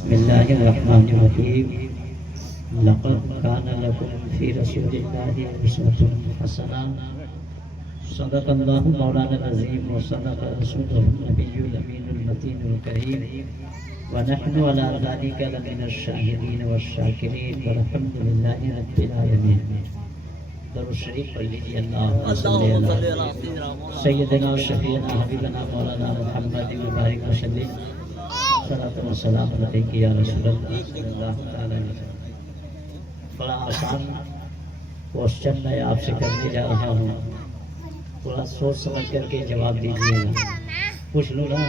بسم الله الرحمن الرحيم. لقد كان لكم في رسول الله أسوة حسنة. صدق الله مولانا العظيم وصدق رسوله النبي الأمين المتين الكريم، ونحن على ذلك لمن الشاهدين والشاكرين والحمد لله رب العالمين. درود شریف پڑھ لیجیے. اللهم صل علی سیدنا شفیعنا حبیبنا مولانا محمد مبارک وسلم. صلاۃ و سلام علیک یا رسول اللہ صلی اللہ تعالی علیہ وسلم. بڑا آسان کوشچن میں آپ سے کرنے جا رہا ہوں، تھوڑا سوچ سمجھ کر کے جواب دیجیے گا. پوچھ لوں نا؟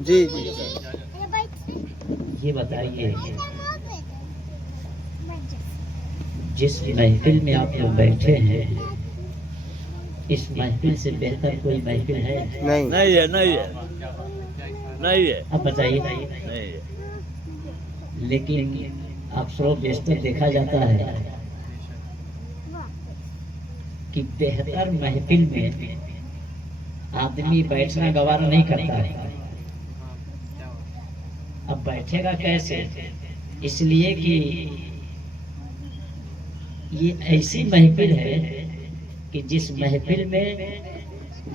جی جی. یہ بتائیے، جس محفل میں آپ لوگ بیٹھے ہیں، اس محفل سے بہتر کوئی محفل ہے؟ نہیں نہیں ہے، نہیں ہے، نہیں ہے، اب بتائیے. نہیں ہے. لیکن اکثر و بیشتر دیکھا جاتا ہے کہ بہتر محفل میں آدمی بیٹھنا گوارا نہیں کرتا ہے. اب بیٹھے گا کیسے؟ اس لیے کہ یہ ایسی محفل ہے کہ جس محفل میں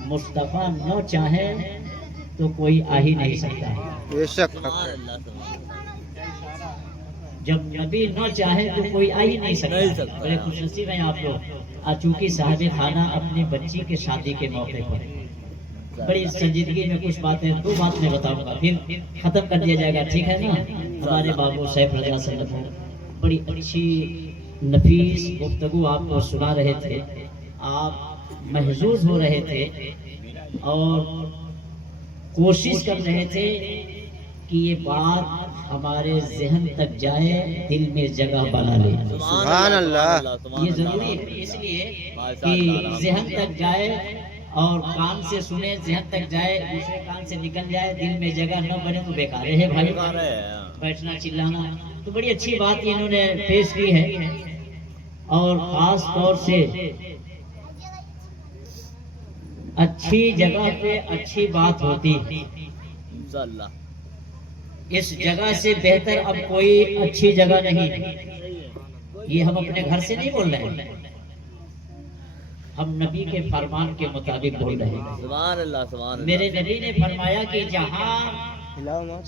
مصطفیٰ نہ چاہے تو کوئی آ ہی نہیں سکتا. بے شک. جب نبی نہ چاہے تو کوئی آ ہی نہیں سکتا. بڑے خوش نصیب ہیں آپ لوگ. چونکہ صاحب خانہ اپنی بچی کے شادی کے موقع پر بڑی سنجیدگی میں کچھ باتیں، دو بات میں بتاؤں گا، پھر ختم کر دیا جائے گا، ٹھیک ہے نا؟ ہمارے بابو سیف رضا صاحب بڑی اچھی نفیس گفتگو آپ کو سنا رہے تھے. آپ محظوظ ہو رہے تھے اور کوشش کر رہے تھے کہ یہ بات ہمارے ذہن تک جائے، دل میں جگہ بنا لے. سبحان اللہ. یہ ضروری ہے اس لیے کہ ذہن تک جائے اور کان سے سنے، ذہن تک جائے، دوسرے کان سے نکل جائے، دل میں جگہ نہ بنے تو بیکار ہے بھائی. بیٹھنا چلانا تو بڑی اچھی بات انہوں نے پیش کی ہے، اور خاص طور سے اچھی جگہ پہ اچھی بات ہوتی ہے. انشاءاللہ اس جگہ سے بہتر اب کوئی اچھی جگہ نہیں. یہ ہم اپنے گھر سے نہیں بول رہے ہیں، ہم نبی کے فرمان کے مطابق بول رہے ہیں. سبحان اللہ، سبحان اللہ. میرے نبی نے فرمایا کہ جہاں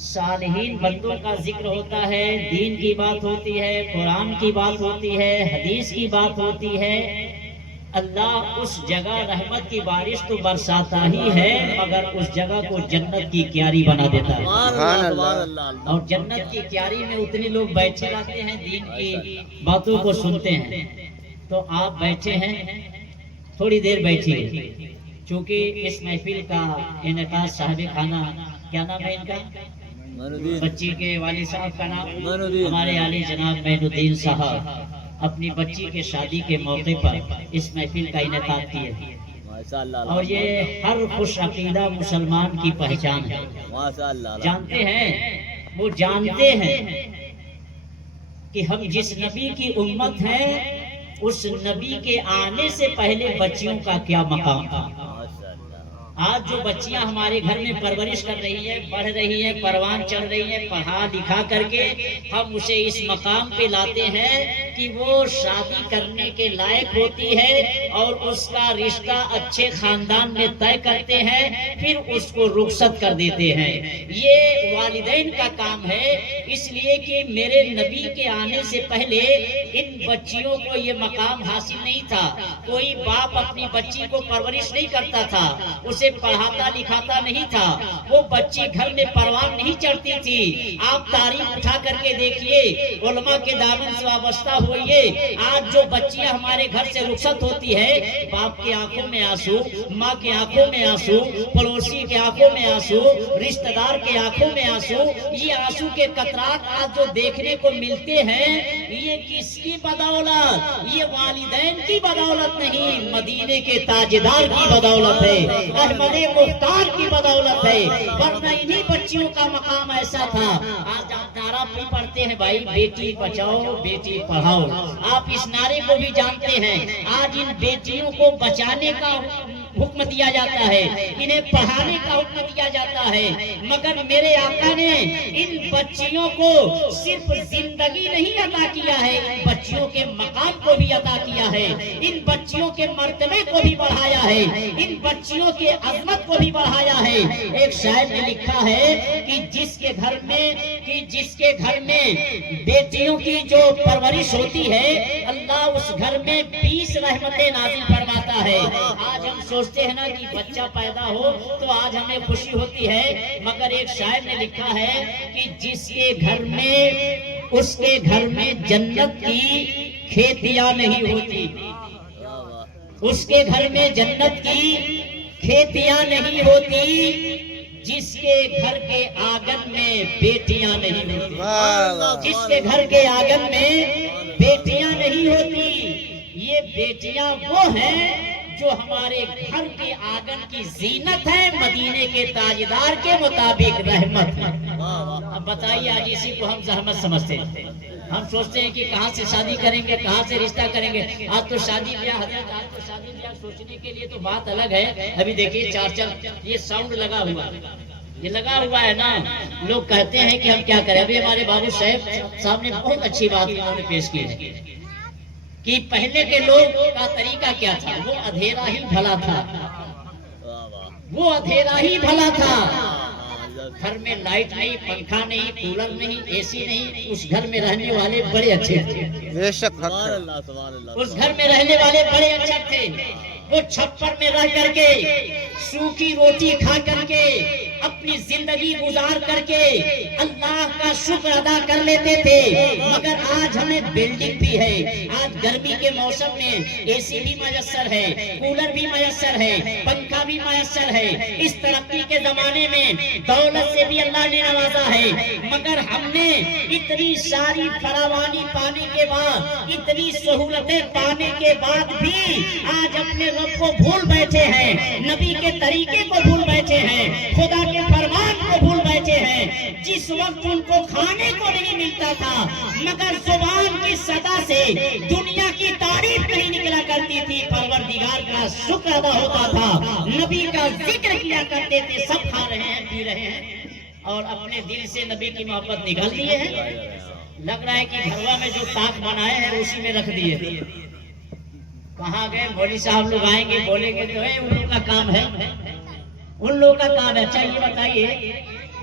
صالحین بندوں کا ذکر ہوتا ہے، دین کی بات ہوتی ہے، قرآن کی بات ہوتی ہے، حدیث کی بات ہوتی ہے، اللہ اس جگہ رحمت کی بارش تو برساتا ہی ہے، مگر اس جگہ کو جنت کی کیاری بنا دیتا ہے. سبحان اللہ، سبحان اللہ. اور جنت کی کیاری میں اتنے لوگ بیٹھے رہتے ہیں، دین کی باتوں کو سنتے ہیں. تو آپ بیٹھے ہیں، تھوڑی دیر بیٹھیے، چونکہ اس محفل کا انعقاد صاحب خانہ، کیا نام ہے ان کا؟ بچی کے والد صاحب کا نام ہمارے عالی جناب معین الدین صاحب اپنی بچی کے شادی کے موقع پر اس محفل کا انعقاد کیے، اور یہ ہر خوش عقیدہ مسلمان کی پہچان ہے. جانتے ہیں، وہ جانتے ہیں کہ ہم جس نبی کی امت ہیں، اس نبی کے آنے سے پہلے بچیوں کا کیا مقام تھا. آج جو بچیاں ہمارے گھر میں پرورش کر رہی ہیں، پڑھ رہی ہیں، پروان چڑھ رہی ہیں، پڑھا لکھا کر کے ہم اسے اس مقام پہ لاتے ہیں کہ وہ شادی کرنے کے لائق ہوتی ہے، اور اس کا رشتہ اچھے خاندان میں طے کرتے ہیں، پھر اس کو رخصت کر دیتے ہیں. یہ والدین کا کام ہے. اس لیے کہ میرے نبی کے آنے سے پہلے ان بچیوں کو یہ مقام حاصل نہیں تھا. کوئی باپ اپنی بچی کو پرورش نہیں کرتا تھا، اسے پڑھاتا لکھاتا نہیں تھا، وہ بچی گھر میں پروان نہیں چڑھتی تھی. آپ تاریخ اٹھا کر کے دیکھیے، علماء کے دامن سے وابستہ ہوئیے. آج جو بچیاں ہمارے گھر سے رخصت ہوتی ہے، باپ کی آنکھوں میں آنسو، ماں کی آنکھوں میں آنسو، پڑوسی کے آنکھوں میں آنسو، رشتہ دار کے آنکھوں میں آنسو. یہ آنسو کے قطرات آج جو دیکھنے کو ملتے ہیں، یہ کس کی بدولت؟ یہ والدین کی بدولت نہیں، مدینے کے تاجدار کی بدولت ہے، احمد مختار کی بدولت ہے. ورنہ انہی بچیوں کا مقام ایسا تھا. آج آپ نعرہ بھی پڑھتے ہیں بھائی، بیٹی بچاؤ بیٹی پڑھاؤ. آپ اس نعرے کو بھی جانتے ہیں. آج ان بیٹیوں کو بچانے کا حکم دیا جاتا ہے، انہیں پڑھانے کا حکم دیا جاتا ہے، مگر میرے آقا نے ان بچیوں کو صرف زندگی نہیں عطا کیا ہے، ان بچیوں کے مقام کو بھی عطا کیا ہے، ان بچیوں کے مرتبے کو بھی بڑھایا ہے، ان بچیوں کے عظمت کو بھی بڑھایا ہے۔ ایک شاعر نے لکھا ہے کہ جس کے گھر میں بیٹیوں کی جو پرورش ہوتی ہے، اللہ اس گھر میں 20 رحمتیں نازل فرماتا ہے۔ آج ہم سوچتے ہیں نا کہ بچہ پیدا ہو تو آج ہمیں خوشی ہوتی ہے، مگر ایک شاعر نے لکھا ہے کہ جس کے گھر میں اس کے گھر میں جنت کی کھیتیاں نہیں ہوتی، اس کے گھر میں جنت کی کھیتیاں نہیں ہوتی، جس کے گھر کے آنگن میں بیٹیاں نہیں ہوتی، جس کے گھر کے آنگن میں بیٹیاں نہیں ہوتی۔ یہ بیٹیاں وہ ہیں جو ہمارے گھر کے آنگن کی زینت ہے، مدینے کے تاجدار کے مطابق رحمت ہے۔ اب بتائیے، آج اسی کو ہم زحمت سمجھتے ہیں، ہم سوچتے ہیں کہ کہاں سے شادی کریں گے، کہاں سے رشتہ کریں گے۔ آج تو شادی بیاہ حضرت، آج تو شادی بیاہ سوچنے کے لیے تو بات الگ ہے۔ ابھی دیکھیے یہ ساؤنڈ لگا ہوا ہے، یہ لگا ہوا ہے نا، لوگ کہتے ہیں کہ ہم کیا کریں۔ ابھی ہمارے بابو صاحب نے بہت اچھی بات انہوں نے پیش کی ہے کہ پہلے کے لوگ کا طریقہ کیا تھا، وہ اندھیرا ہی بھلا تھا، وہ اندھیرا ہی بھلا تھا۔ گھر میں لائٹ نہیں، پنکھا نہیں، کولر نہیں، اے سی نہیں، اس گھر میں رہنے والے بڑے اچھے تھے، بے شک حق ہے۔ اس گھر میں رہنے والے بڑے اچھے تھے۔ وہ چھپر میں رہ کر کے، سوکھی روٹی کھا کر کے، اپنی زندگی گزار کر کے اللہ کا شکر ادا کر لیتے تھے۔ مگر آج ہمیں بلڈنگ بھی ہے، آج گرمی کے موسم میں اے سی بھی میسر ہے، کولر بھی میسر ہے، پنکھا بھی میسر ہے۔ اس ترقی کے زمانے میں دولت سے بھی اللہ نے نوازا ہے، مگر ہم نے اتنی ساری فراوانی پانے کے بعد، اتنی سہولتیں پانے کے بعد بھی آج اپنے رب کو بھول بیٹھے ہیں، نبی کے طریقے کو بھول بیٹھے ہیں، خدا کے فرمان کو بھول بیٹھے ہیں۔ جس وقت ان کو کھانے کو نہیں ملتا تھا، مگر زبان کی صدا سے دنیا کی تعریف نہیں نکلا کرتی تھی، پروردگار کا شکر ادا ہوتا تھا، نبی کا ذکر کیا کرتے تھے۔ سب کھا رہے ہیں، پی رہے ہیں، اور اپنے دل سے نبی کی محبت نکال دیے ہیں۔ لگ رہا ہے کہ گھروا میں جو طاق بنائے ہیں اسی میں رکھ دیے۔ کہاں گئے مولوی صاحب، لوگ آئیں گے بولیں گے تو ان لوگوں کا کام ہے، ان لوگوں کا کام ہے۔ اچھا یہ بتائیے،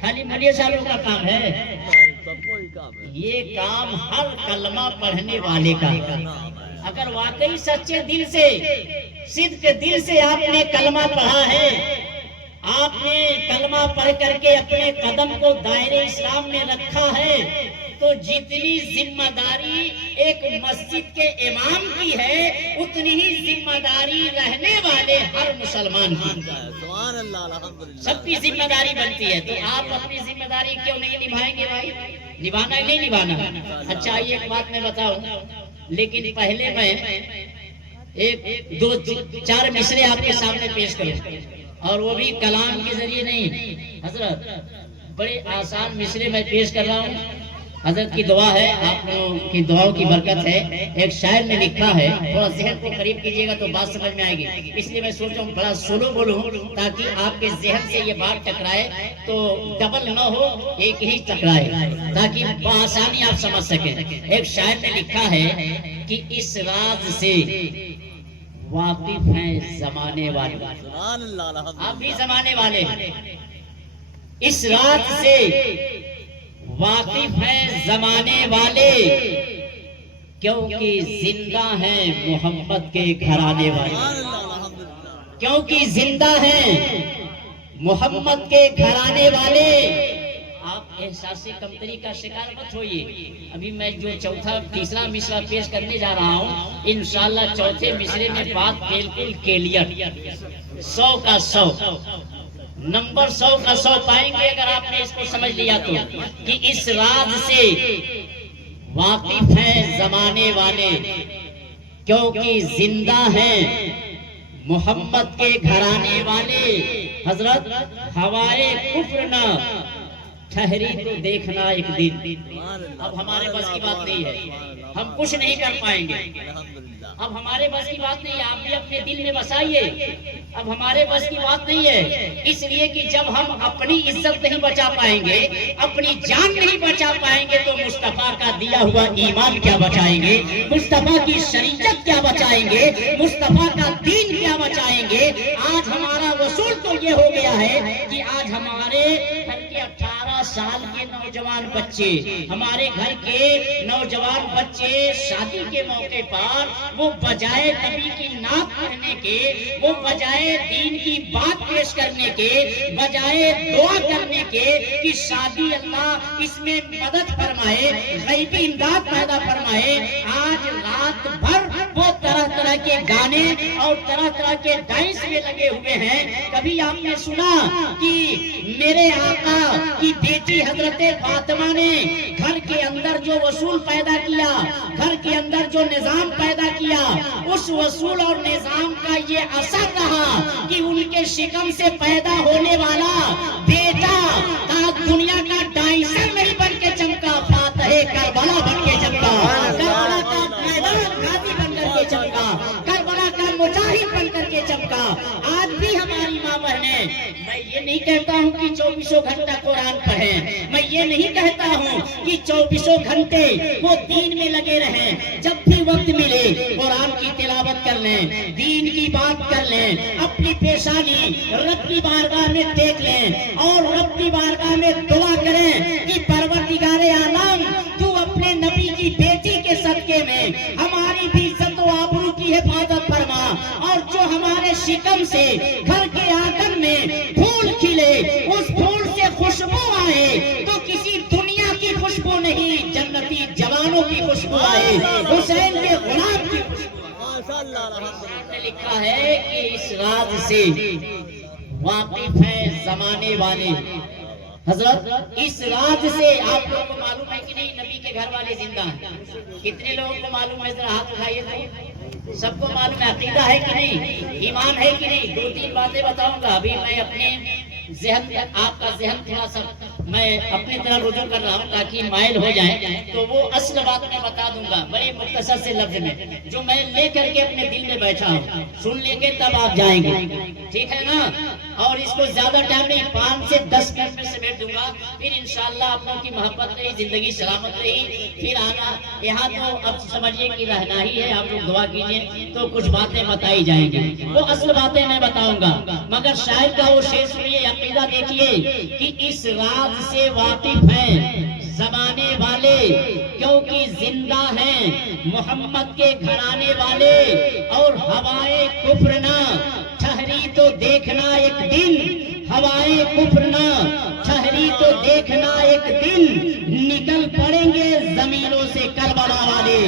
خالی مولوی صاحب کا کام ہے؟ یہ کام ہر کلمہ پڑھنے والے کا ہے۔ اگر واقعی سچے دل سے، صدق دل سے آپ نے کلمہ پڑھا ہے، آپ نے کلمہ پڑھ کر کے اپنے قدم کو دائرے اسلام میں رکھا ہے، تو جتنی ذمہ داری ایک مسجد کے امام کی ہے، اتنی ہی ذمہ داری رہنے والے ہر مسلمان کی، سب کی ذمہ داری بنتی ہے۔ تو آپ اپنی ذمہ داری کیوں نہیں نبھائیں گے بھائی؟ نبھانا ہے نہیں نبھانا؟ اچھا ایک بات میں بتاؤں، لیکن پہلے میں ایک دو چار مصرے آپ کے سامنے پیش کروں، اور وہ بھی کلام کے ذریعے نہیں حضرت، بڑے آسان مصرے میں پیش کر رہا ہوں۔ حضرت کی دعا ہے، آپ لوگوں کی دعاؤں کی برکت ہے۔ ایک شاعر نے لکھا ہے، تھوڑا ذہن کو قریب کیجیے گا تو بات سمجھ میں آئے گی، اس لیے میں سوچا ہوں بڑا سلو بولوں تاکہ آپ کے ذہن سے یہ بات ٹکرائے تو ڈبل نہ ہو، ایک ہی ٹکرائے، تاکہ بآسانی آپ سمجھ سکیں۔ ایک شاعر نے لکھا ہے کہ اس راز سے واقف ہیں زمانے والے، آپ بھی زمانے والے ہیں، اس راز سے واقف ہیں زمانے والے، کیونکہ زندہ ہیں محمد کے گھرانے والے، کیونکہ زندہ ہیں محمد کے گھرانے والے۔ آپ احساس کمتری کا شکار مت ہوئیے۔ ابھی میں جو تیسرا مصرع پیش کرنے جا رہا ہوں، انشاءاللہ چوتھے مصرے میں بات بالکل کلیئر، 100 کا 100 نمبر، 100 کا 100 پائیں گے اگر آپ نے اس کو سمجھ لیا تو، کہ اس راز سے واقف ہیں زمانے والے، کیونکہ زندہ ہیں محمد کے گھرانے والے۔ حضرت ہوائے کفر نہ ٹھہری تو دیکھنا ایک دن، اب ہمارے بس کی بات نہیں ہے، ہم کچھ نہیں کر پائیں گے، اب ہمارے بس کی بات نہیں ہے، آپ بھی اپنے دل میں بسائیے، اب ہمارے بس کی بات نہیں ہے، اس لیے کہ جب ہم اپنی عزت نہیں بچا پائیں گے، اپنی جان نہیں بچا پائیں گے، تو مصطفیٰ کا دیا ہوا ایمان کیا بچائیں گے، مصطفیٰ کی شریعت کیا بچائیں گے، مصطفیٰ کا دین کیا بچائیں گے۔ آج ہمارا وصول تو یہ ہو گیا ہے کہ آج ہمارے گھر کے 18 سال کے نوجوان بچے، ہمارے گھر کے نوجوان بچے شادی کے موقع پر وہ بجائے نبی کی نعت پڑھنے کے، وہ بجائے دین کی بات پیش کرنے کے، بجائے دعا کرنے کے کہ شادی اللہ اس میں مدد فرمائے، غیبی امداد پیدا فرمائے، آج رات بھر وہ طرح طرح کے گانے اور طرح طرح کے ڈانس میں لگے ہوئے ہیں۔ کبھی آپ نے سنا کہ میرے آقا کی بیٹی حضرت فاطمہ نے گھر کے اندر جو وصول پیدا کیا، گھر کے اندر جو نظام پیدا کیا، اس وصول اور نظام کا یہ اثر رہا کہ ان کے شکم سے پیدا ہونے والا بیٹا دنیا کا ڈائنسر نہیں بن کے چمکا، فاتح کربلا بن کے چمکا، کربلا کا میدان غازی بن کر کے چمکا، کربلا کا مجاہد بن کر کے چمکا۔ آج بھی ہماری ماں بہنیں، میں یہ نہیں کہتا ہوں کہ 24 گھنٹہ قرآن پڑھیں، میں یہ نہیں کہتا ہوں کہ 24 گھنٹے وہ دین میں لگے رہیں، جب بھی وقت ملے قرآن کی تلاوت کر لیں، دین کی بات کر لیں، اپنی پیشانی رب کی بارگاہ میں ٹیک لیں اور رب کی بارگاہ میں دعا کریں کہ پروردگار عالم تو اپنے نبی کی بیٹی کے صدقے میں ہماری بھی عزت و آبرو کی حفاظت فرما، اور جو ہمارے شکم سے گھر کے آنگن میں پھول کھلے، اس پھول سے خوشبو آئے تو کسی دنیا کی خوشبو نہیں، جنتی جوانوں کی خوشبو آئے، حسین کے غلام کی خوشبو نے لکھا ہے کہ اس راز سے واقف ہے زمانے والے حضرت، اس راز سے آپ لوگوں کو معلوم ہے کہ نہیں نبی کے گھر والے زندہ ہیں؟ کتنے لوگوں کو معلوم ہے؟ ذرا ہاتھ اٹھائیے تو سب کو معلوم ہے، عقیدہ ہے کہ نہیں، ایمان ہے کہ نہیں؟ 2-3 باتیں بتاؤں گا، ابھی میں اپنے ذہن، آپ کا ذہن تھوڑا سا میں اپنی طرح رجوع کر رہا ہوں تاکہ مائل ہو جائیں، تو وہ اصل بات میں بتا دوں گا بڑے مختصر سے لفظ میں، جو میں لے کر کے اپنے دل میں بیٹھا ہوں، سن لیں گے تب آپ جائیں گے، ٹھیک ہے نا؟ اور اس کو زیادہ ٹائم نہیں، 5 سے 10 منٹ میں سمیٹ دوں گا، پھر انشاءاللہ آپ لوگوں کی محبت رہی، زندگی سلامت رہی، پھر آنا یہاں تو اب سمجھیے کہ رہنا ہی ہے، آپ لوگ دعا کیجئے تو کچھ باتیں بتائی جائیں گی، وہ اصل باتیں میں بتاؤں گا، مگر شاعر کا وہ شعر سنیے، عقیدہ دیکھیے کہ اس راز سے واقف ہیں زمانے والے، کیونکہ زندہ ہیں محمد کے گھرانے والے، اور ہوائے کفر نہ ٹھہری تو دیکھنا ایک دن، ہوائے کفر نہ ٹھہری تو دیکھنا ایک دن، نکل پڑیں گے زمینوں سے کربلا والے،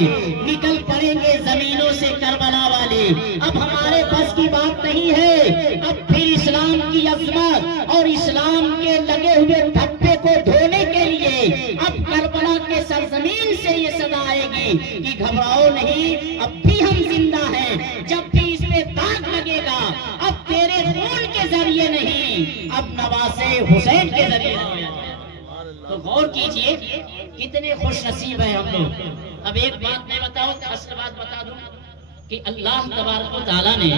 نکل پڑیں گے زمینوں سے کربلا والے۔ اب ہمارے بس کی بات نہیں ہے، اب پھر اسلام کی عظمت اور اسلام کے لگے ہوئے دھبے کو دھونے کے لیے اب کربلا کے سرزمین سے یہ صدا آئے گی کہ گھبراؤ نہیں، اب بھی ہم زندہ ہیں، جب بھی اس پہ داغ لگے گا اب تیرے خون کے ذریعے نہیں، اب نواسے حسین کے ذریعے ہوگا۔ تو غور کیجئے کتنے خوش نصیب ہیں ہم لوگ۔ اب ایک بات میں بتاؤں، اصل بات بتا دوں کہ اللہ تبارک و تعالیٰ نے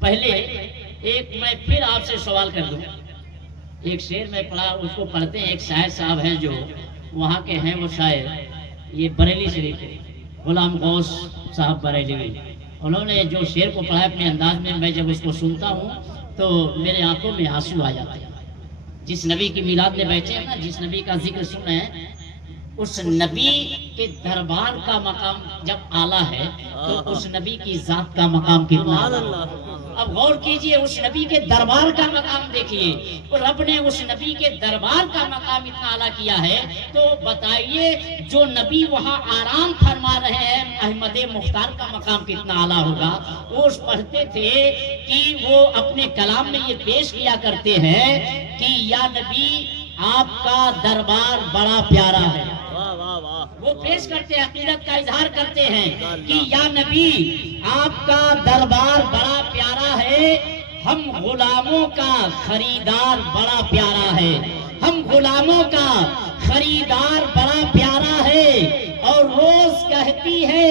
پہلے ایک، میں پھر آپ سے سوال کر دوں، ایک شعر میں پڑھا، اس کو پڑھتے ہیں، ایک شاعر صاحب ہیں جو وہاں کے ہیں، وہ شاعر یہ بریلی شریف کے غلام غوث صاحب بریلوی، انہوں نے جو شعر کو پڑھا اپنے انداز میں، میں جب اس کو سنتا ہوں تو میرے آنکھوں میں آنسو آ جاتے ہیں۔ جس نبی کی میلاد میں بیٹھے ہیں نا، جس نبی کا ذکر سن رہے ہیں، اس نبی کے دربار کا مقام جب اعلیٰ ہے تو اس نبی کی ذات کا مقام کتنا اعلیٰ۔ اب غور کیجئے، اس نبی کے دربار کا مقام دیکھیے، رب نے اس نبی کے دربار کا مقام اتنا اعلیٰ کیا ہے، تو بتائیے جو نبی وہاں آرام فرما رہے ہیں، احمد مختار کا مقام کتنا اعلیٰ ہوگا۔ وہ پڑھتے تھے کہ وہ اپنے کلام میں یہ پیش کیا کرتے ہیں کہ یا نبی آپ کا دربار بڑا پیارا ہے، وہ پیش کرتے ہیں، عقیدت کا اظہار کرتے ہیں کہ یا نبی آپ کا دربار بڑا پیارا ہے، ہم غلاموں کا خریدار بڑا پیارا ہے، ہم غلاموں کا خریدار بڑا پیارا ہے، اور روز کہتی ہے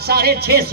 650।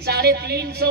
350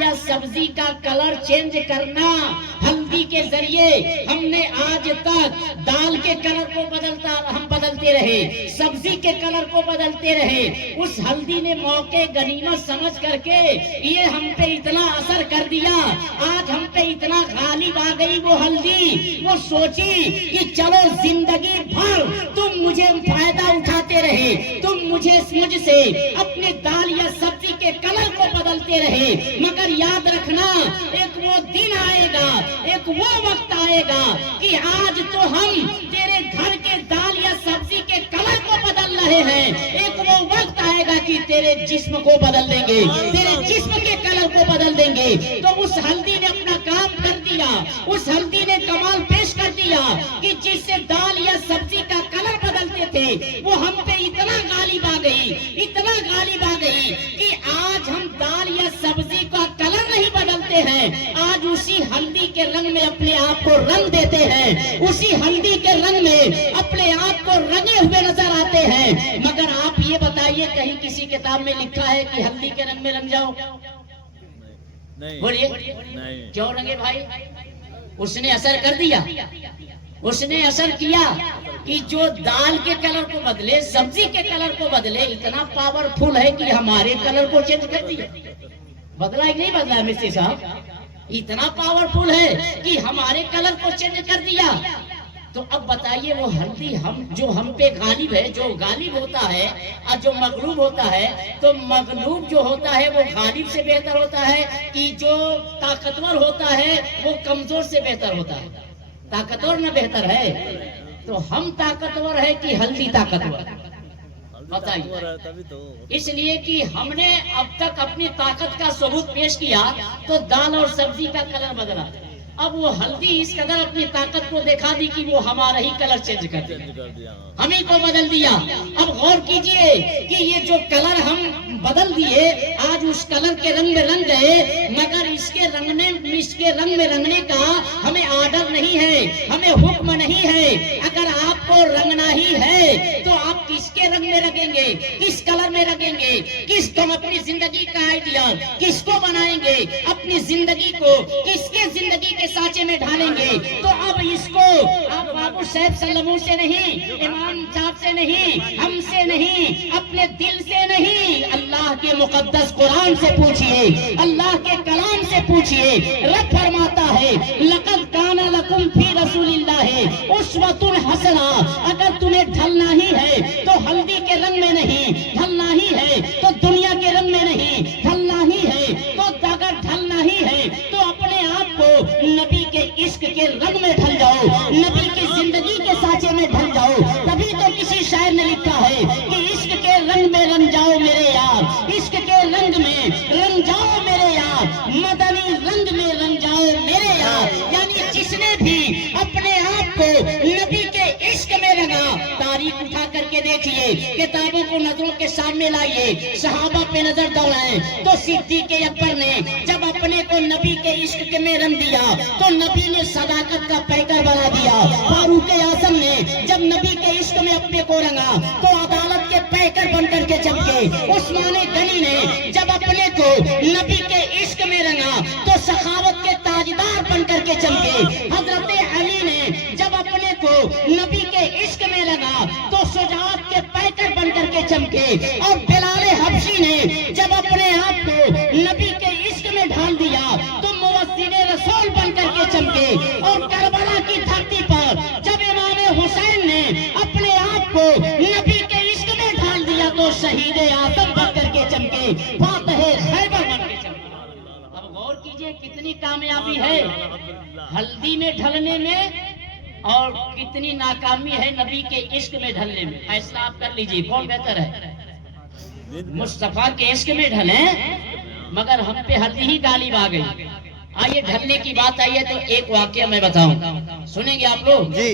یا سبزی کا کلر چینج کرنا ہلدی کے ذریعے، ہم نے آج تک دال کے کلر کو بدلتے رہے، سبزی کے کلر کو بدلتے رہے، اس ہلدی نے موقع غنیمت سمجھ کر کے یہ ہم پہ اتنا اثر کر دیا، آج ہم پہ اتنا غالب آ گئی وہ ہلدی، وہ سوچی کہ چلو زندگی بھر تم مجھے فائدہ اٹھاتے رہے، تم مجھ سے اپنے دال یا سبزی کے کلر کو بدلتے رہے، مگر یاد رکھنا ایک وہ دن آئے گا، ایک وہ وقت آئے گا کہ آج تو ہم تیرے گھر کے دال یا سبزی کے کلر کو بدل رہے ہیں، ایک وہ وقت آئے گا کہ تیرے جسم کو بدل دیں گے، تیرے جسم کے کلر کو بدل دیں گے۔ تو اس ہلدی نے اپنا کام کر دیا، اس ہلدی نے کمال پیش کر دیا کہ جس سے دال یا سبزی کا کلر بدلتے تھے وہ ہم پہ اتنا غالب آ گئی، اتنا غالب آ گئی کہ آج ہم دال یا سبزی کا کلر نہیں بدلتے ہیں، آج اسی ہلدی کے رنگ میں اپنے آپ کو رنگ دیتے ہیں، اسی ہلدی کے رنگ میں اپنے آپ کو رنگے ہوئے نظر آتے ہیں۔ مگر آپ یہ بتائیے کہیں کسی کتاب میں لکھا ہے کہ ہلدی کے رنگ میں رنگ جاؤ؟ نہیں بولیے نہیں کیوں رنگے بھائی؟ اس نے اثر کر دیا، اس نے اثر کیا کہ جو دال کے کلر کو بدلے، سبزی کے کلر کو بدلے، اتنا پاورفل ہے کہ ہمارے کلر کو چینج کر دیا۔ بدلا ہے کہ نہیں بدلا مستری صاحب؟ اتنا پاورفل ہے کہ ہمارے کلر کو چینج کر دیا۔ تو اب بتائیے وہ ہلدی جو ہم پہ غالب ہے، جو غالب ہوتا ہے اور جو مغلوب ہوتا ہے، تو مغلوب جو ہوتا ہے وہ غالب سے بہتر ہوتا ہے کہ جو طاقتور ہوتا ہے وہ کمزور سے بہتر ہوتا ہے؟ طاقتور نہ بہتر ہے؟ تو ہم طاقتور ہے کہ ہلدی طاقتور؟ بتائیے۔ تبھی تو اس لیے کہ ہم نے اب تک اپنی طاقت کا ثبوت پیش کیا تو دال اور سبزی کا کلر بدلا، اب وہ ہلدی اس قدر اپنی طاقت کو دکھا دی کہ وہ ہمارا ہی کلر چینج کر دیا، ہمیں کو بدل دیا۔ اب غور کیجئے کہ یہ جو کلر ہم بدل دیے، آج اس کلر کے رنگ میں رنگ گئے، مگر اس کے رنگ میں رنگنے کا ہمیں آرڈر نہیں ہے، ہمیں حکم نہیں ہے۔ اگر آپ کو رنگنا ہی ہے تو آپ کس کے رنگ میں رنگیں گے، کس کلر میں رنگیں گے، کس کو اپنی زندگی کا آئیڈیا کس کو بنائیں گے، اپنی زندگی کو کس کے زندگی کے سانچے میں ڈھالیں گے؟ تو اب اس کو آپ بابو صاحب سلموں سے نہیں، امام صاحب سے نہیں، ہم سے نہیں، اپنے دل سے نہیں، اللہ کے مقدس قرآن سے پوچھئے، اللہ کے کلام سے پوچھئے۔ رب فرماتا ہے لَقَدْ كَانَ لَكُمْ فِي رَسُولِ اللَّهِ أُسْوَةٌ حَسَنَةٌ۔ اگر تمہیں ڈھلنا ہی ہے تو ہلدی کے رنگ میں نہیں، ڈھلنا ہی ہے تو دنیا کے رنگ میں نہیں، ڈھلنا ہی ہے تو اگر ڈھلنا ہی ہے تو اپنے آپ کو نبی کے عشق کے رنگ میں ڈھل جاؤ، نبی کی زندگی کے سانچے میں ڈھل جاؤ۔ تبھی تو کسی شاعر نے لکھا ہے کہ عشق کے رنگ میں رنگ جاؤ میرے یار، عشق کے رنگ میں رنگ جاؤ میرے یار، مدنی رنگ میں رنگ جاؤ میرے یار۔ یعنی جس نے بھی اپنے آپ کو نبی کے عشق میں رنگا، تاریخ اٹھا کر کے دیکھیے، کتابوں کو نظروں کے سامنے لائیے، صحابہ پہ نظر دوڑائیں تو صدیق اکبر نے جب اپنے کو نبی کے عشق میں رنگ دیا تو نبی نے صداقت کا پیکر بنا دیا۔ فاروق اعظم نے جب نبی کے عشق میں اپنے کو رنگا تو عدالت کے پیکر بن کر کے چمکے۔ عثمان غنی نے جب اپنے کو نبی کے عشق میں رنگا تو سخاوت کے تاجدار بن کر کے چمکے۔ حضرت علی نے جب اپنے کو نبی کے عشق میں لگا تو شجاعت کے پیکر بن کر کے چمکے۔ اور بلال حبشی نے جب اپنے آپ کو نبی کے عشق میں ڈھال دیا تو موثر رسول بن کر کے چمکے۔ اور کربلا کی دھرتی پر جب امام حسین نے اپنے آپ کو نبی کے عشق میں ڈھال دیا تو شہید اعظم بن کر کے چمکے، فاتح خیبر بن کے چمکے۔ اب غور کیجئے کتنی کامیابی ہے ہلدی میں ڈھلنے میں اور کتنی ناکامی ہے نبی کے عشق میں ڈھلنے میں۔ فیصلہ آپ کر لیجئے کون بہتر ہے؟ مصطفیٰ کے عشق میں ڈھلیں مگر ہم پہ ہلدی ہی غالب آ گئی۔ آئیے ڈھلنے کی بات آئی ہے تو ایک واقعہ میں بتاؤں، سنیں گے آپ لوگ؟ جی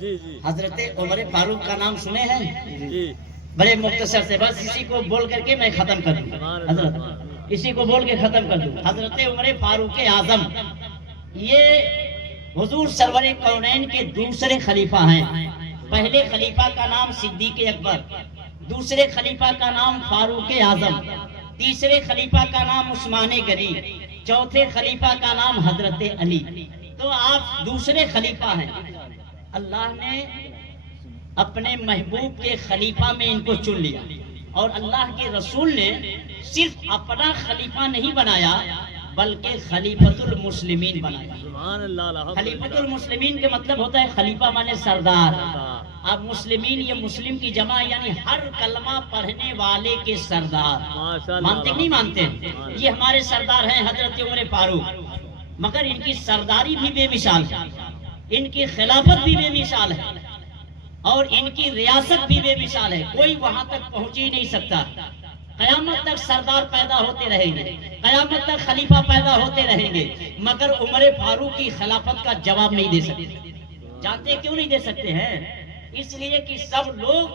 جی جی حضرت عمر فاروق کا نام سنے ہیں؟ جی بڑے مختصر سے بس اسی کو بول کر کے میں ختم کر دوں، حضرت اسی کو بول کے ختم کر دوں۔ حضرت عمر فاروق اعظم یہ حضور سرور کونین کے دوسرے خلیفہ ہیں۔ پہلے خلیفہ کا نام صدیق اکبر، دوسرے خلیفہ کا نام فاروق اعظم۔ تیسرے خلیفہ کا نام عثمان غنی، چوتھے خلیفہ کا نام حضرت علی۔ تو آپ دوسرے خلیفہ ہیں۔ اللہ نے اپنے محبوب کے خلیفہ میں ان کو چن لیا، اور اللہ کے رسول نے صرف اپنا خلیفہ نہیں بنایا بلکہ خلیفۃ المسلمین بنایا۔ سبحان اللہ۔ خلیفۃ المسلمین کے مطلب ہوتا ہے خلیفہ مانے سردار۔ اب مسلمین یہ مسلم کی جمع یعنی ہر کلمہ پڑھنے والے کے سردار۔ مانتے نہیں مانتے؟ یہ ہمارے سردار ہیں حضرت عمر فاروق، مگر ان کی سرداری بھی بے مثال ہے، ان کی خلافت بھی بے مثال ہے، اور ان کی ریاست بھی بے مثال ہے۔ کوئی وہاں تک پہنچ ہی نہیں سکتا۔ قیامت تک سردار پیدا ہوتے رہیں گے، قیامت تک خلیفہ پیدا ہوتے رہیں گے، مگر عمر فاروق کی خلافت کا جواب نہیں دے سکتے۔ جانتے کیوں نہیں دے سکتے ہیں؟ اس لیے کہ سب لوگ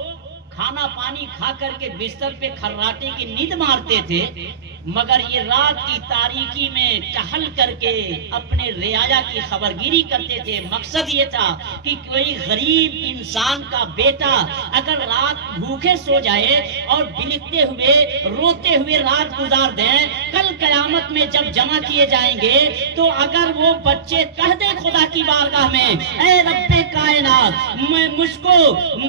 کھانا پانی کھا کر کے بستر پہ کھراٹے کی نیند مارتے تھے، مگر یہ رات کی تاریکی میں ٹہل کر کے اپنے رعایا کی خبرگیری کرتے تھے۔ مقصد یہ تھا کہ کوئی غریب انسان کا بیٹا اگر رات بھوکے سو جائے اور بلکتے ہوئے روتے ہوئے رات گزار دیں، کل قیامت میں جب جمع کیے جائیں گے تو اگر وہ بچے کہہ دیں خدا کی بارگاہ میں، اے رب کائنات، مجھ کو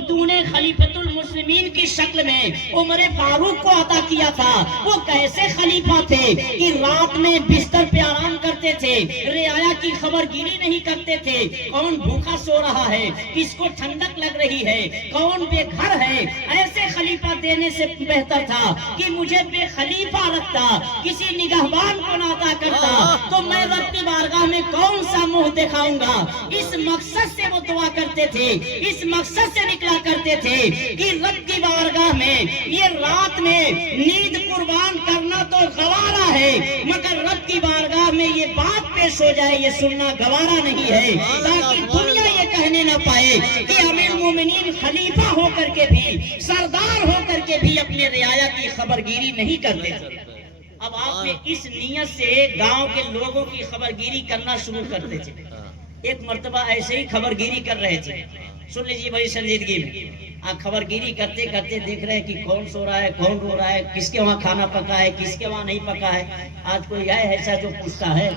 تو نے خلیفۃ المسلمین کی شکل میں عمر فاروق کو عطا کیا تھا، وہ کیسے خلیفہ تھے کہ رات میں بستر پہ آرام کرتے تھے، رعایا کی خبرگیری نہیں کرتے تھے، کون بھوکا سو رہا ہے، کس کو ٹھنڈک لگ رہی ہے، کون بے گھر ہے۔ ایسے خلیفہ دینے سے بہتر تھا کہ مجھے بے خلیفہ رکھتا، کسی نگہبان کو نہ عطا کرتا، تو میں رب کی بارگاہ میں کون سا منہ دکھاؤں گا۔ اس مقصد سے وہ دعا کرتے تھے، اس مقصد سے نکلا کرتے تھے کہ رب کی بارگاہ میں یہ رات میں نیند قربان کرنا تو گوارا ہے، مگر رب کی بارگاہ میں یہ بات پیش ہو جائے یہ سننا گوارا نہیں ہے، تاکہ دنیا یہ کہنے نہ پائے کہ امیر مومنین خلیفہ ہو کر کے بھی، سردار ہو کر کے بھی اپنے رعایا کی خبرگیری نہیں کرتے تھے۔ اب آپ نے اس نیت سے گاؤں کے لوگوں کی خبرگیری کرنا شروع کرتے تھے۔ ایک مرتبہ ایسے ہی خبرگیری کر رہے تھے، سن لیجیے بڑی سنجیدگی میں، آپ خبرگیری کرتے کرتے دیکھ رہے ہیں کہ کون سو رہا ہے، کون رو رہا ہے، کس کے وہاں کھانا پکا ہے، کس کے وہاں نہیں پکا ہے۔ آج کوئی آئے ایسا جو پوچھتا ہے،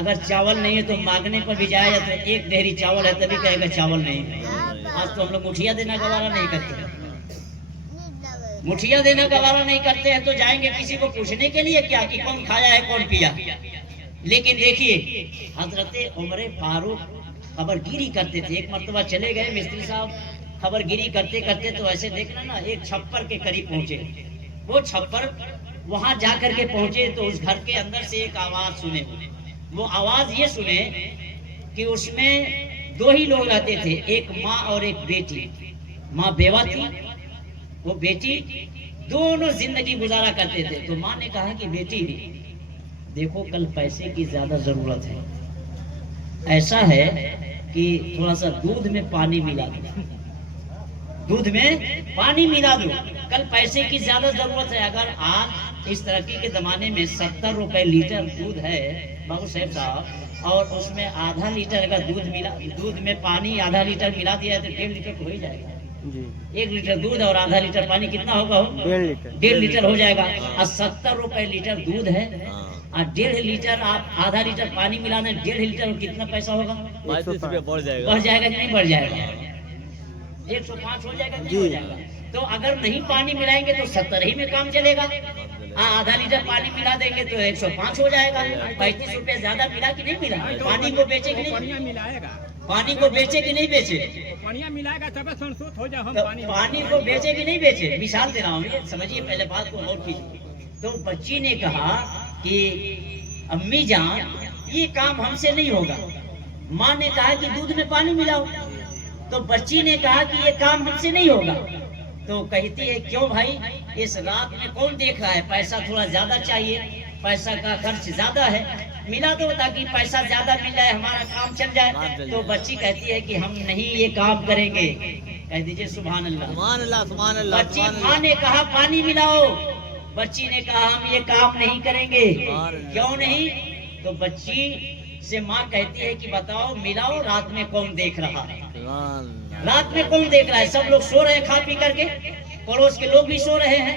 اگر چاول نہیں ہے تو مانگنے پر بھی جائے تو ایک ڈھیری چاول ہے تبھی کہے گا چاول نہیں ہے۔ آج تو ہم لوگ مٹھیا دینا گوارا نہیں کرتے، مٹھیا دینا گوارا نہیں کرتے ہیں تو جائیں گے کسی کو پوچھنے کے لیے کیا کہ کون کھایا ہے کون پیا۔ لیکن دیکھیے حضرت عمر فاروق خبرگیری کرتے تھے۔ ایک مرتبہ چلے گئے مستری صاحب، خبرگیری کرتے کرتے تو ایسے دیکھنا نا ایک چھپر کے قریب پہنچے۔ وہ چھپر وہاں جا کر کے پہنچے تو اس گھر کے اندر سے ایک آواز سنے۔ وہ آواز یہ سنے کہ اس میں دو ہی لوگ رہتے تھے، ایک ماں اور ایک بیٹی۔ ماں بیوہ تھی، وہ بیٹی، دونوں زندگی گزارا کرتے تھے۔ تو ماں نے کہا کہ بیٹی دیکھو کل پیسے کی زیادہ ضرورت ہے، ایسا ہے کہ تھوڑا سا دودھ میں پانی ملا دو، دودھ میں پانی ملا دو، کل پیسے کی زیادہ ضرورت ہے۔ اگر آج اس ترقی کے زمانے میں 70 روپے لیٹر دودھ ہے بابو صاحب صاحب، اور اس میں آدھا لیٹر اگر دودھ میں پانی آدھا لیٹر ملا دیا ہے تو 1.5 لیٹر تو ہو ہی جائے گا۔ 1 لیٹر دودھ اور آدھا لیٹر پانی کتنا ہوگا؟ 1.5 لیٹر ہو جائے گا۔ اور 70 روپے لیٹر دودھ ہے اور 1.5 لیٹر آپ آدھا لیٹر پانی ملانا ہے، 1.5 لیٹر کتنا پیسہ ہوگا؟ بڑھ جائے گا کہ نہیں بڑھ جائے گا؟ 105 ہو جائے گا کہ نہیں ہو جائے گا؟ تو اگر نہیں پانی ملائیں گے تو 70 ہی میں کام چلے گا۔ آدھا لیٹر پانی ملا دیں گے تو 105 ہو جائے گا۔ 35 روپے زیادہ ملا کہ نہیں ملا؟ پانی کو بیچے کہ نہیں؟ پانی کو بیچے کہ نہیں بیچے؟ پانی کو بیچے کہ نہیں بیچے؟ مثال دے رہا ہوں، سمجھیے پہلے بات کو غور کیجیے۔ تو بچی نے کہا کہ امی جان یہ کام ہم سے نہیں ہوگا۔ ماں نے کہا کہ دودھ میں پانی ملاؤ، تو بچی نے کہا کہ یہ کام ہم سے نہیں ہوگا۔ تو کہتی ہے کیوں بھائی، اس رات میں کون دیکھ رہا ہے، پیسہ تھوڑا زیادہ چاہیے، پیسہ کا خرچ زیادہ ہے، ملا دو تاکہ پیسہ زیادہ مل جائے، ہمارا کام چل جائے۔ تو بچی کہتی ہے کہ ہم نہیں یہ کام کریں گے۔ کہہ دیجئے سبحان اللہ، سبحان اللہ، سبحان اللہ۔ بچی ماں نے کہا پانی ملاؤ، بچی نے کہا ہم یہ کام نہیں کریں گے۔ کیوں نہیں؟ تو بچی سے ماں کہتی ہے کہ بتاؤ ملاؤ، رات میں کون دیکھ رہا ہے؟ رات میں کون دیکھ رہا ہے؟ سب لوگ سو رہے ہیں کھا پی کر کے، پڑوس کے لوگ بھی سو رہے ہیں،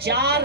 4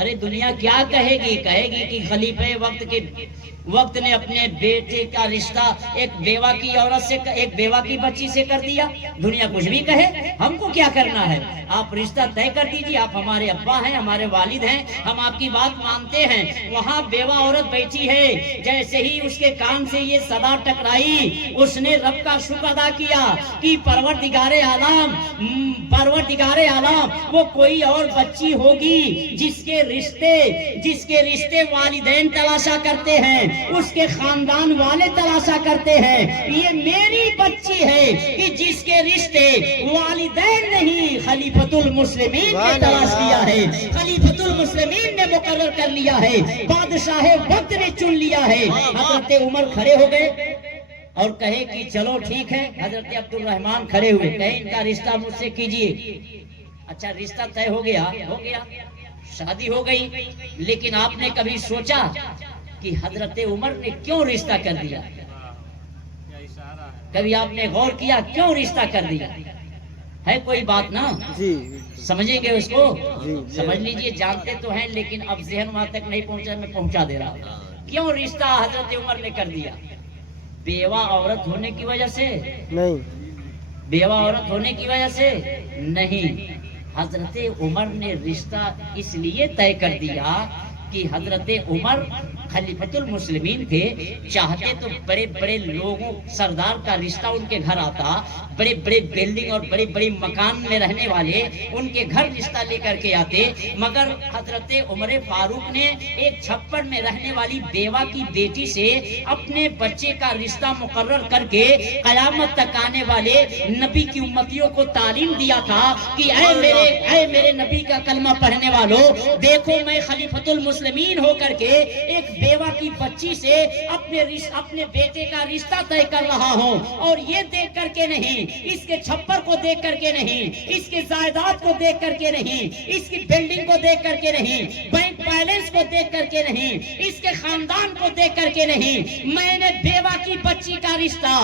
ارے دنیا کیا کہے گی کہ خلیفہ وقت نے اپنے بیٹے کا رشتہ ایک بیوہ کی عورت سے، ایک بیوہ کی بچی سے کر دیا. دنیا کچھ بھی کہے، ہم کو کیا کرنا ہے؟ آپ رشتہ طے کر دیجیے. آپ ہمارے ابا ہیں، ہمارے والد ہیں، ہم آپ کی بات مانتے ہیں. وہاں بیوہ عورت بیٹھی ہے، جیسے ہی اس کے کان سے یہ صدا ٹکرائی، اس نے رب کا شکر ادا کیا کہ پروردگار عالم وہ کوئی اور بچی ہوگی جس کے رشتے والدین تلاشا کرتے ہیں، اس کے خاندان والے تلاشا کرتے ہیں. یہ میری بچی ہے کہ جس کے رشتے والدین نہیں خلیفۃ المسلمین نے تلاش کیا ہے، خلیفۃ المسلمین نے مقرر کر لیا ہے، بادشاہ وقت نے چن لیا ہے. حضرت عمر کھڑے ہو گئے اور کہے کہ چلو ٹھیک ہے. حضرت عبد الرحمن کھڑے ہوئے، کہے ان کا رشتہ مجھ سے کیجئے. اچھا رشتہ طے ہو گیا، شادی ہو گئی. لیکن آپ نے کبھی سوچا کہ حضرت عمر نے کیوں رشتہ کر دیا؟ کبھی آپ نے غور کیا کیوں رشتہ کر دیا؟ ہے کوئی بات نا؟ جی سمجھیں گے اس کو؟ جی سمجھ لیجئے. جانتے تو ہیں لیکن اب ذہن وہاں تک نہیں پہنچا، میں پہنچا دے رہا ہوں. کیوں رشتہ حضرت عمر نے کر دیا؟ بیوہ عورت ہونے کی وجہ سے نہیں. بیوہ عورت ہونے کی وجہ سے نہیں. حضرت عمر نے رشتہ اس لیے طے کر دیا کہ حضرت عمر خلیفۃ المسلمین تھے. چاہتے تو بڑے بڑے لوگوں سردار کا رشتہ ان کے گھر آتا، بڑے بڑے بلڈنگ اور بڑے بڑے مکان میں رہنے والے ان کے گھر رشتہ لے کر کے آتے. مگر حضرت عمر فاروق نے ایک چھپڑ میں رہنے والی بیوہ کی بیٹی سے اپنے بچے کا رشتہ مقرر کر کے قیامت تک آنے والے نبی کی امتیوں کو تعلیم دیا تھا کہ اے میرے نبی کا کلمہ پڑھنے والوں، دیکھو میں خلیفۃ المسلمین ہو کر کے ایک بیوہ کی بچی سے اپنے بیٹے کا رشتہ طے کر رہا ہوں. اور یہ دیکھ کر کے نہیں، اس کے چھپر کو دیکھ کر کے نہیں، اس کے جائیداد کو دیکھ کر کے نہیں، اس کی بلڈنگ کو دیکھ کر کے نہیں، بینک بیلنس کو دیکھ کر کے نہیں، اس کے خاندان کو دیکھ کر کے نہیں، میں نے بیوہ کی بچی کا رشتہ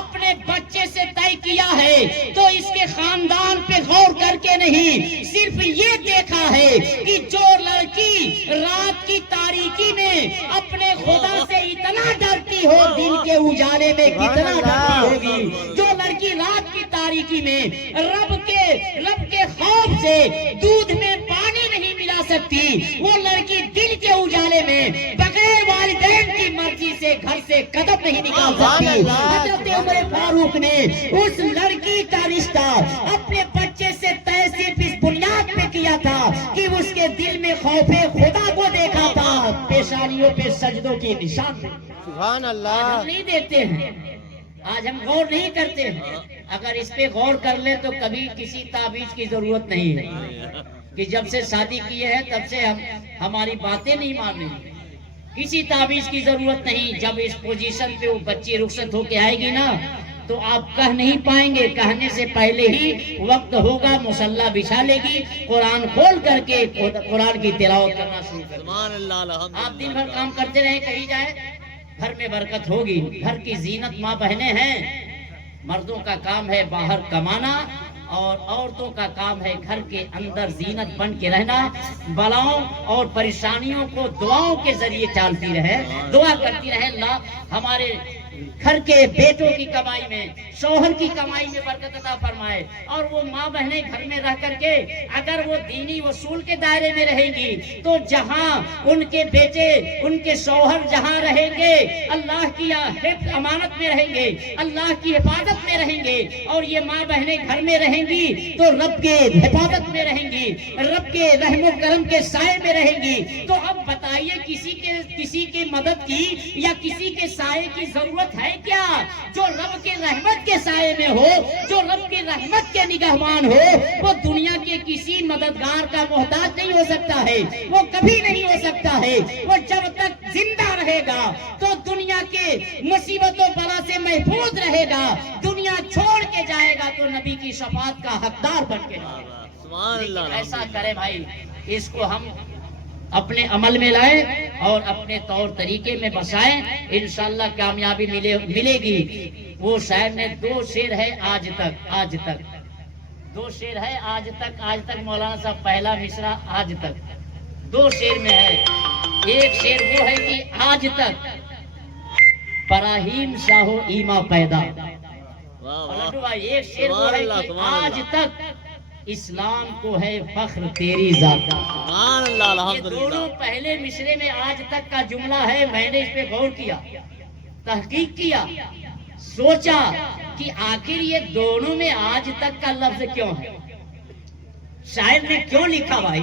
اپنے بچے سے طے کیا ہے تو اس کے خاندان پہ غور کر کے نہیں، صرف یہ دیکھا ہے کہ جو لڑکی رات کی تاریکی میں اپنے خدا سے اتنا ڈرتی ہو، دن کے اجالے میں کتنا ڈرتی ہوگی. جو لڑکی رات کی تاریکی میں رب کے خوف سے دودھ میں پانی نہیں ملا سکتی، وہ لڑکی دن کے اجالے میں بغیر والدین کی مرضی سے گھر سے قدم نہیں نکال سکتی. حضرت عمر فاروق نے اس لڑکی کا رشتہ اپنے بچے سے طے صرف اس بنیاد پہ کیا تھا کہ اس کے دل میں خوف خدا کو دیکھا تھا، پیشانیوں پہ سجدوں کے نشان. سبحان آج اللہ. ہم نہیں دیکھتے ہیں، آج ہم غور نہیں کرتے ہیں. اگر اس پہ غور کر لیں تو کبھی کسی تعویذ کی ضرورت نہیں ہے کہ جب سے شادی کیے ہیں تب سے ہماری باتیں نہیں مان رہی. کسی تعویذ کی ضرورت نہیں. جب اس پوزیشن پہ وہ بچی رخصت ہو کے آئے گی نا تو آپ کہہ نہیں پائیں گے، کہنے سے پہلے ہی وقت ہوگا، مصلی بچھا لے گی، قرآن کھول کر کے قرآن کی تلاوت کرنا شروع کر دیں. آپ دن بھر کام کرتے رہے، کہیں جائے گھر میں برکت ہوگی. گھر کی زینت ماں بہنیں ہیں. مردوں کا کام ہے باہر کمانا اور عورتوں کا کام ہے گھر کے اندر زینت بن کے رہنا. بلاؤں اور پریشانیوں کو دعاؤں کے ذریعے ٹالتی رہے، دعا کرتی رہے اللہ ہمارے گھر کے بیٹوں کی کمائی میں، شوہر کی کمائی میں برکت عطا فرمائے. اور وہ ماں بہنیں گھر میں رہ کر کے اگر وہ دینی اصول کے دائرے میں رہیں گی تو جہاں ان کے بیٹے، ان کے شوہر جہاں رہیں گے اللہ کی امانت میں رہیں گے، اللہ کی حفاظت میں رہیں گے. اور یہ ماں بہنیں گھر میں رہیں گی تو رب کے حفاظت میں رہیں گی، رب کے رحم و کرم کے سائے میں رہیں گی. تو اب بتائیے کسی کے مدد کی یا کسی کے سائے کی ضرورت ہے کیا؟ جو رب کے رحمت کے سائے میں ہو، جو رب کے رحمت کے نگہبان ہو، وہ دنیا کے کسی مددگار کا محتاج نہیں ہو سکتا ہے. وہ کبھی نہیں ہو سکتا ہے. وہ جب تک زندہ رہے گا تو دنیا کے مصیبت و بلا سے محفوظ رہے گا. دنیا چھوڑ کے جائے گا تو نبی کی شفاعت کا حقدار بن کے جائے گا. لیکن ایسا کرے بھائی، اس کو ہم اپنے عمل میں لائیں اور اپنے طور طریقے میں بسائیں، انشاءاللہ کامیابی ملے گی. وہ شاعر نے 2 شعر ہے آج تک 2 شعر ہے آج تک مولانا صاحب پہلا مصرع آج تک دو شعر میں ہے. ایک شعر وہ ہے کہ آج تک براہیم شاہو ایما پیدا. واہ اور واہ لڈو بھائی ایک شعر وہ ہے کہ سبحان اللہ. آج تک اسلام کو ہے فخر تیری ذات کا. سبحان اللہ یہ الحمدللہ. دونوں پہلے مصرے میں آج تک کا جملہ ہے. میں نے اس پہ غور کیا, تحقیق کیا, سوچا کہ آخر یہ دونوں میں آج تک کا لفظ کیوں ہے, شاعر نے کیوں لکھا بھائی.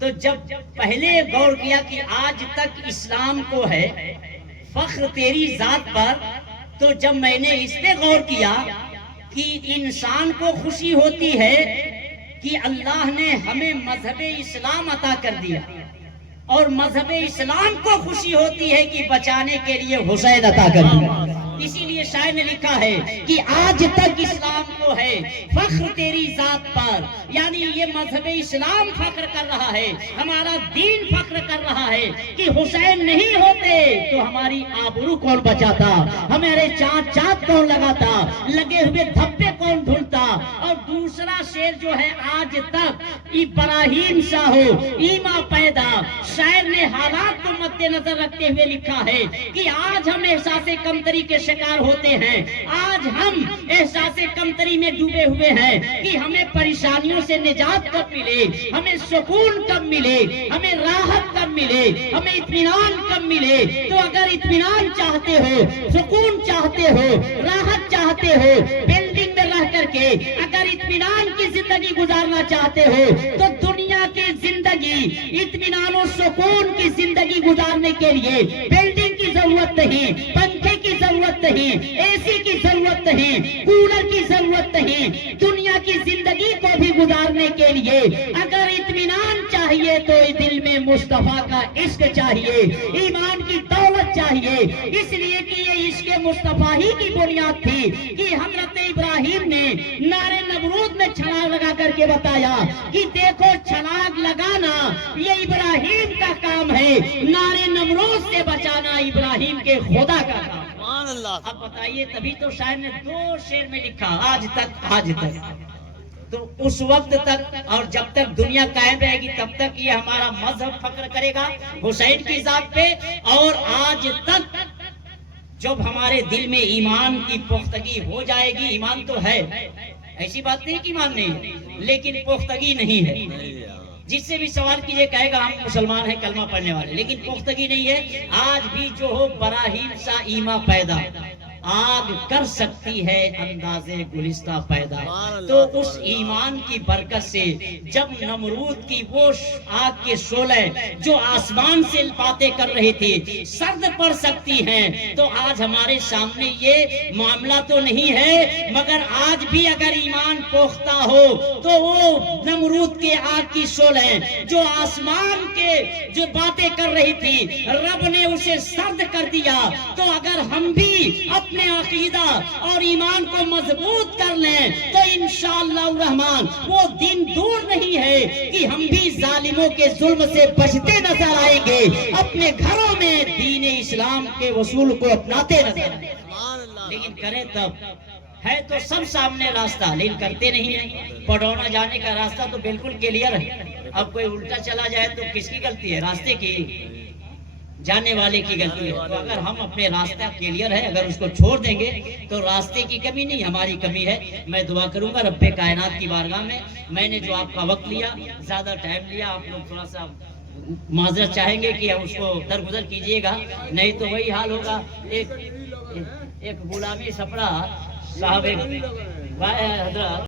تو جب پہلے غور کیا کہ آج تک اسلام کو ہے فخر تیری ذات پر, تو جب میں نے اس پہ غور کیا کہ انسان کو خوشی ہوتی ہے کہ اللہ نے ہمیں مذہب اسلام عطا کر دیا, اور مذہب اسلام کو خوشی ہوتی ہے کہ بچانے کے لیے حسین عطا کر دیا. اسی لیے شاعر نے لکھا ہے کہ آج تک اسلام کو ہے فخر تیری ذات پر, یعنی یہ مذہب اسلام فخر کر رہا ہے, ہمارا دین فخر کر رہا ہے کہ حسین نہیں ہوتے تو ہماری آبرو کون بچاتا, ہمارے چاند چاند کون لگاتا, لگے ہوئے دھبے کون دھلتا. اور دوسرا شعر جو ہے آج تک ابراہیم شاہو ایما پیدا, شاعر نے حالات کو مد نظر رکھتے ہوئے لکھا ہے کہ آج ہم احساس کمتری کے شکار ہوتے ہیں, آج ہم احساس کمتری میں ڈوبے ہوئے ہیں کہ ہمیں پریشانیوں سے نجات کب ملے, ہمیں سکون کب ملے, ہمیں راحت کب ملے, ہمیں اطمینان کب ملے. تو اگر اطمینان چاہتے ہو, سکون چاہتے ہو, راحت چاہتے ہو, بلڈنگ میں رہ کر کے اگر اطمینان کی زندگی گزارنا چاہتے ہو تو دنیا کی زندگی اطمینان و سکون کی زندگی گزارنے کے لیے بلڈنگ کی ضرورت نہیں, پنکھے کی ضرورت نہیں, اے سی کی ضرورت نہیں, کولر کی ضرورت نہیں. دنیا کی زندگی کو بھی گزارنے کے لیے اگر اطمینان چاہیے تو دل میں مصطفیٰ کا عشق چاہیے, ایمان کی دولت چاہیے. اس لیے کہ یہ عشق مصطفیٰ ہی کی بنیاد تھی کہ حضرت ابراہیم نے نعرے نمرود میں چھلانگ لگا کر کے بتایا کہ دیکھو چھلانگ لگانا یہ ابراہیم کا کام ہے, نعرے نمرود سے بچانا ابراہیم کے خدا کا کام. سبحان اللہ. اب بتائیے, تبھی تو شاعر نے دو شعر میں لکھا آج تک, آج تک. تو اس وقت تک اور جب تک دنیا قائم رہے گی تب تک یہ ہمارا مذہب فخر کرے گا حسین کی ذات پہ. اور آج تک جب ہمارے دل میں ایمان کی پختگی ہو جائے گی, ایمان تو ہے, ایسی بات نہیں کہ ایمان نہیں ہے, لیکن پختگی نہیں ہے. جس سے بھی سوال کیجئے کہے گا ہم مسلمان ہیں, کلمہ پڑھنے والے, لیکن پختگی نہیں ہے. آج بھی جو ہو براہیم سا ایما پیدا, آگ کر سکتی ہے انداز گلستہ پیدا. تو اس ایمان کی برکت سے جب نمرود کی وہ آگ کے شعلے جو آسمان سے باتیں کر رہے تھے سرد پڑ سکتی ہیں, تو آج ہمارے سامنے یہ معاملہ تو نہیں ہے, مگر آج بھی اگر ایمان پختہ ہو تو وہ نمرود کے آگ کی شعلے جو آسمان کے جو باتیں کر رہی تھی رب نے اسے سرد کر دیا. تو اگر ہم بھی اپنے عقیدہ اور ایمان کو مضبوط کر لیں تو انشاءاللہ الرحمن وہ دن دور نہیں ہے کہ ہم بھی ظالموں کے ظلم سے بچتے نظر آئیں گے, اپنے گھروں میں دین اسلام کے اصول کو اپناتے نظر آئیں گے. لیکن کریں تب, ہے تو سب سامنے راستہ, لیکن کرتے نہیں ہیں. پڑھونا جانے کا راستہ تو بالکل کلیئر ہے, اب کوئی الٹا چلا جائے تو کس کی غلطی ہے, راستے کی, جانے والے کی غلطی ہے. تو اگر ہم اپنے راستہ کلیئر ہے, اگر اس کو چھوڑ دیں گے تو راستے کی کمی نہیں, ہماری کمی ہے. میں دعا کروں گا رب کائنات کی بارگاہ میں نے جو آپ کا وقت لیا, زیادہ ٹائم لیا, آپ لوگ تھوڑا سا معذرت چاہیں گے کہ اس کو درگزر کیجئے گا, نہیں تو وہی حال ہوگا. ایک غلامی سپڑا صاحب حضرت